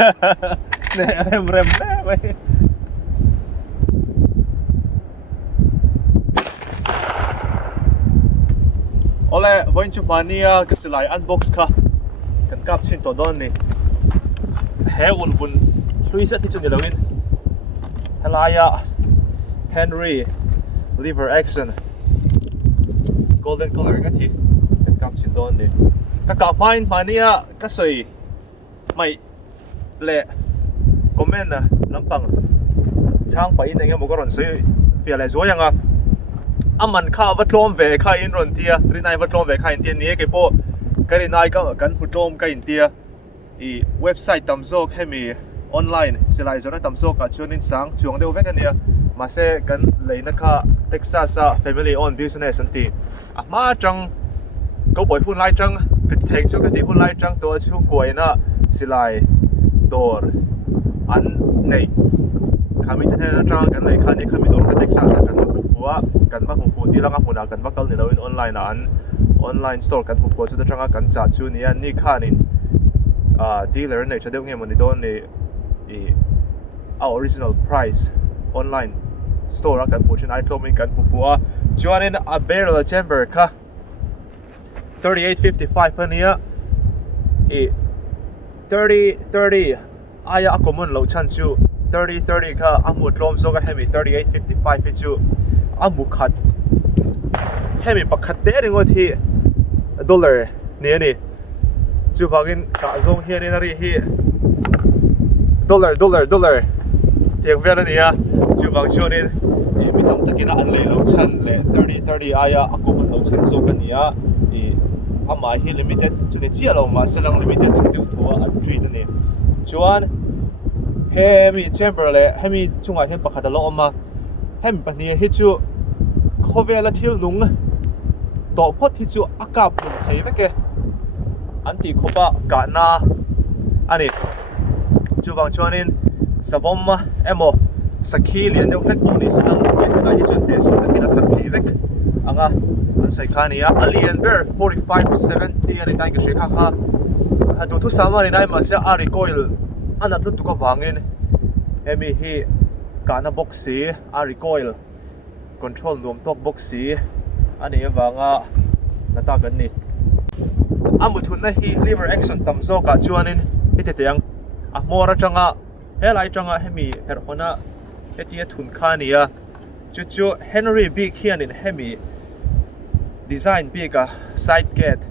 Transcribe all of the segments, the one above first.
nè rem rem nè mày ole voin chụp mania cái Silai unbox kha kan kap chin to don ni he un bun three set hi chun lawin helaya Henry liver action golden color ka thi kan kap chin don ni ka kap main mania ka soi mai le comment na lampang chang pa in nga mo ko ron soi fia le zo yang a aman kha vatlom ve kha in ron tia rinai vatlom ve kha in tia ni ke po karinai ka kan hutlom ka in tia I website tamzo Hemi online Silai zona tamzo ka chunin sang chuang deuh vek ania ma se kan leina kha Texas family owned business anti a ma chang Cowboy hun lai chang ka theng chu ka ti hun lai chang to chu koina Silai dor an nei kami ten chang kan lai khani kami dor ka Texas kan wa kan ba hu ti langa huna kan ba kal ni lawin online an online store kan hu chu changa kan cha chu ni an ni khanin dealer này cho đeo nghe một đòn này our original price online store kan phụ trên iCloud mình kan phụ cho nên a barrel chamber ka 3855 phân nia 30 aya common lo chan chu 30 ka amu tlom zo ka Hemi 3855 pi chu amu khat Hemi pakhat te ringo thi dollar ni chu bagin ka zong hian in ri hi dollar tiang vel ania chu bang chonin mi tam takina an le lo chan le 30 aya akum lo chan zo kan nia ama hi limited chuni chia lo ma selang limited ang tiu thua an treat ani chuan Hemi chamber le Hemi chunga hian pakhat lo oma Hemi pahnia hi chu khovela thil nung to phot hi chu akap lum thei veke anti khopa ka na ani chuwang chuanin sabom emo sakhi lian deuh hlek pawni sinang isina hi chuan te so takina that thei vek anga an sai khania alien bear 4570 ani tai ka shekha kha adu thu samani nai ma se ari coil anat lu tu ka wangin Hemi hi kana boxi ari coil control nom tok boxi ani wanga nata kan ni amuthun na hi liver action tamzo ka chuanin hitetiang a mora changa helai changa Hemi herhona hetia thun khania chu Henry big hian in Hemi design big a side gate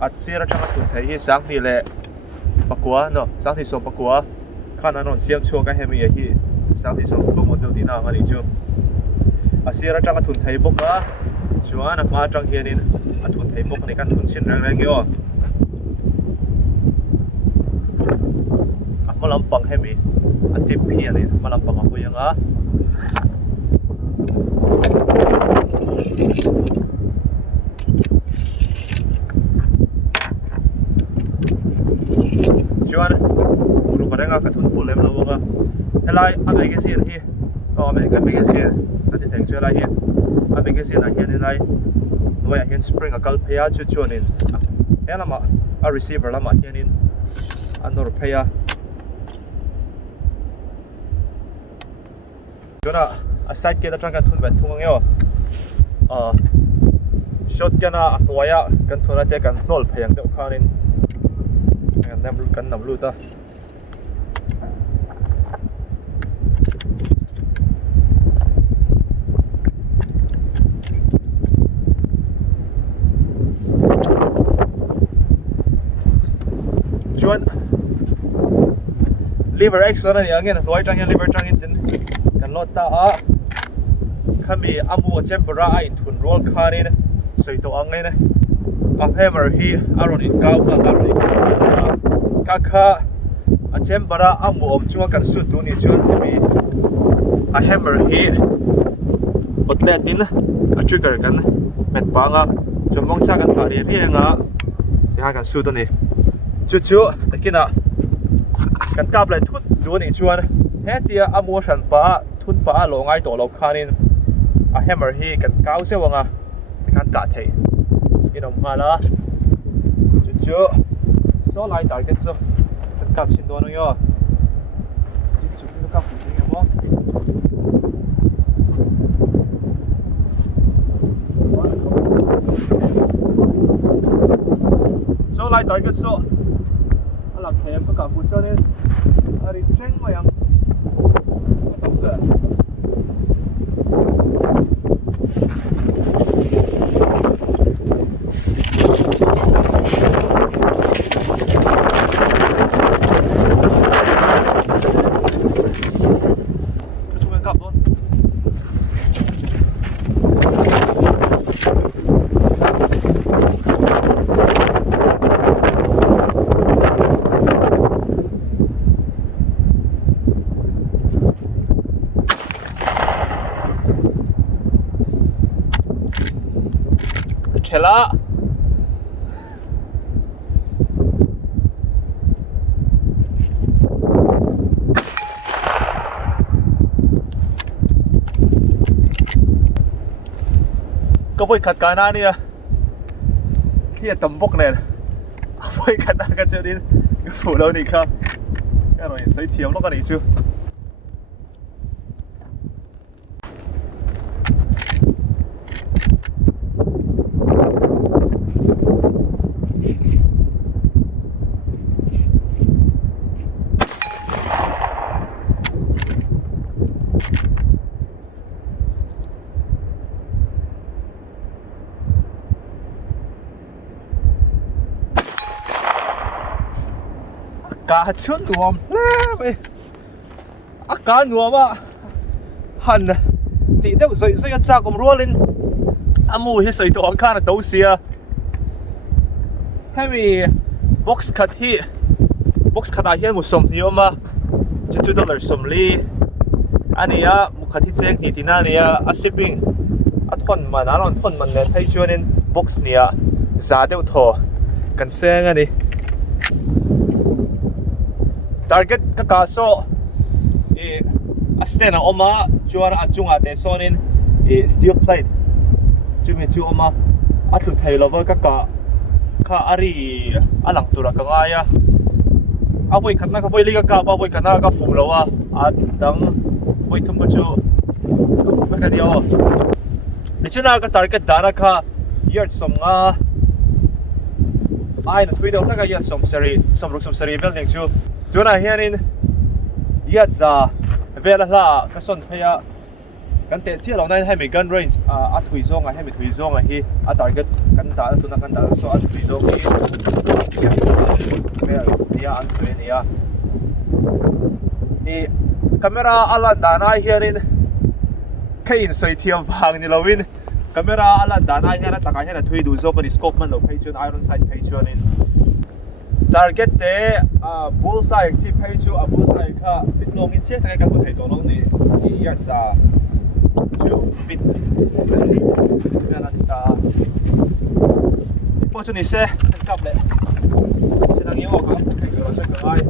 at sira changa thun thei hi sang ni le pakwa no sang thi som pakwa khana non siam chu ka Hemi hi sang thi som ko model dina ngani chu a sira changa thun thei boka chuan a ma chang hianin a thun thei bok ni kan thun chin rang rang yo a malampang Hemi a tip hian in malampang a huyanga chuan uru karenga ka thun full lem lawanga helai amege sin hi amege sin ati theng chu lai hi amege sin a hian helai noi a hian spring a kal phea chu chuanin elama a receiver lama hianin anor phea chuna a side ke da tang kan thun ban thung angyo shotgun a noya kan thuna te kan hnol pheyang deuh khanin kan nam lu ta chuan liver action ani angin loi tang hian liver tang in tin kan lot ta a khami amu chempera a in thun roll khanin soito angin a hammer hi aron in kau ka kha a chempera amu om chuan kan su tu ni chuan Hemi a hammer hi outlet din a trigger kan met panga chomong cha kan thari rianga ya kan su tu ni chu takina kan kap lai thut du ni chuan hetia emotion pa thun pa lo ngai to lo khanin a hammer hi kan kau sewanga kan ka thei inom hala chu so lai target so kan cặp xin đồ nó yo đi chụp cái cặp của mình không so lại target so là kèm cái cặp của cho nên ari trend mà yang tập ra Chhinna Cowboy khát cá na nè khi tầm bốc này Cowboy khát na cái chỗ đi cái phủ đâu đi không cái rồi xây thiếm nó có đi chưa cá chớn nuông lẽ cá nuông à hẳn tí đâu rồi rồi cha cũng rùa lên amu hi sợi tổ cá là tàu xia Hemi box cut hi box cut ai hian một sum nhiều mà $2 sum li anh à một cut hi cheng hi tina nè a shipping a thon mà nó thon mình lên thấy chưa nên box nè giá đều thò cần xe anh đi target ka kaso astena oma chuara achunga te sonin steel plate chumi chu oma atlu thailowa ka ari alang tura ka ngaya aboi khatna ka boi liga ka aboi kana ka fumlowa atang boi thum ko chu ka ka dio nichina ka target dana ka yard somnga ai na twido ta ka yard som sari bel nek chu Tuna hianin yat za vela la ka son phaya kan te chi lo nai Hemi gun range a thui zonga Hemi thui zonga hi a target kan ta tuna kan ta so a thui zong hi ya an thui ni ya ni camera ala dana hianin kain soi thiam phang ni lowin camera ala dana hian ta ka hian thui du zo ka scope man lo phei chun iron sight phei chuanin target te bullseye chi phei chu a bullseye kha pitlong in che ta ka bu thei to lo ni ya sa chu pit sa ni na ta po chu ni se kap le sinang yo ka thei ko sa ka ai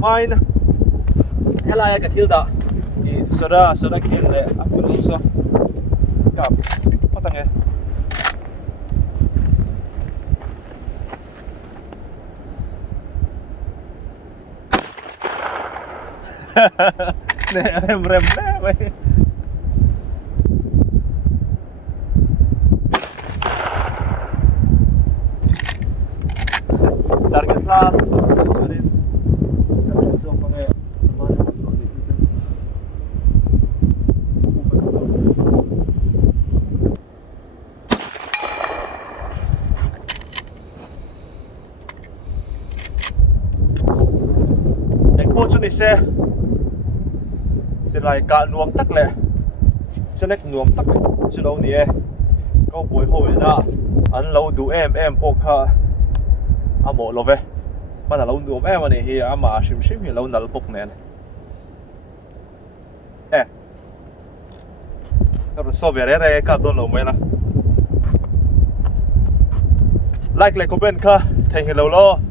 Fine. Hello, I got Hilda. Soda kill le. Aku also. Kap. Potong ya. Rem le. Target lah. Ni se Silai ka nuam tak le select nuam tak chilo ni e Cowboy ho na an lo du em po kha amo lo ve mana lo nuam em ani hi ama shim hi lo nal pok nen ka so re ka don lo mai na like comment kha thei hi lo lo